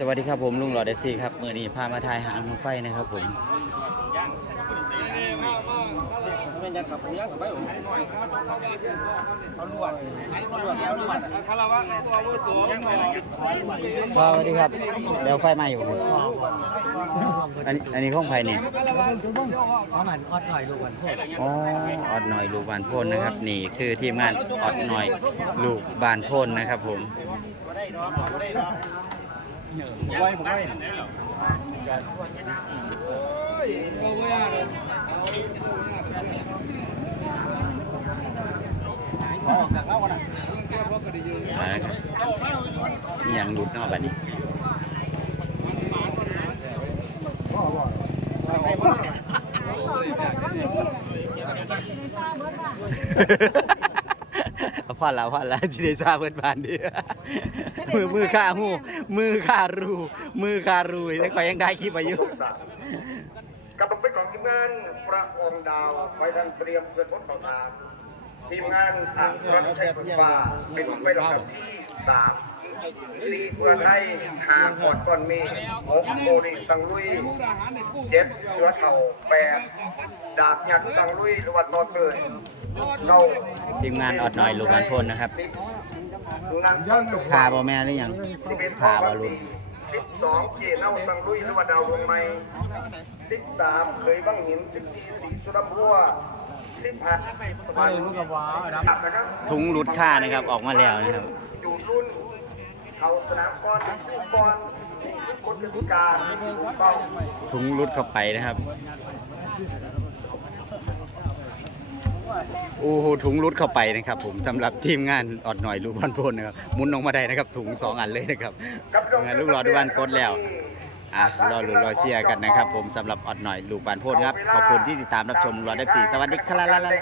สวัสดีครับผมลุงหลอดเอฟซีครับมือนี้พามาถ่ายหางมังไฟนะครับผมสวัสดีครับเดี๋ยวไฟมาอยู่ครับอันอันนี้ข้องไผ่นี่เขามันออดหน่อยลูกวันพวกอ๋อออดหน่อยลูกบานโพนนะครับ นี่คือทีมงานออดหน่อยลูกบานโพนนะครับผม ผมไว้โอ้ยอะออกจากเขาน่ะแก้พวกกระดิ่งยืนมาแล้วครับยังหลุดนอกบันี้เอาพ่ อละพ่อละจิเดซาเพิ่นบานเดียมือมือข้าหูมือข้ารูมือข้ารูแล้วก็ยังได้คลิปอายุกับเป็นของทีมงานประองดาวไว้ทันเตรียมเพื่อนพจน์ต่อทางทีมงานทางรัฐชัยบุญฟ้าเป็นไปลำดับที่สาม ลีเพื่อไทยหาขอดก้อนเมฆหกโมริตังลุยมุกดาหารในกู้เจ็ดเสือเท่าแปดดาบยักษ์ตังลุยหรือว่าตอเกินเก้าทีมงานออดหน่อยลูกบานโพนนะครับสิบนางย่างตุกพาบ่แม่หรือยังสิบเอ็ดพาบ่ลุนสิบสองเจเน่าตังลุยหรือว่าดาววงไม้สิบสามเคยบ้างหินสิบสี่สีสุรบัวสิบห้าสบายลูกกับว้าครับนะครับถุงรุดค่านะครับออกมาแล้วนะครับจูดรุ่น เขาสนามก้อนก้อนคนพิการเป้าถุงรุดเข้าไปนะครับ โอ้โหถุงรุดเข้าไปนะครับ ผมสำหรับทีมงานออดหน่อยลูกบอลโพนนะครับหมุนออกมาได้นะครับ ถุงสองอันเลยนะครับงานลูกหลอดบ้านกดแล้วอะรอลุ้นรอเชียร์กันนะครับ ผมสำหรับออดหน่อยลูกบานโพนครับขอบคุณที่ติดตามรับชมรอได้สีสวัสดีครับ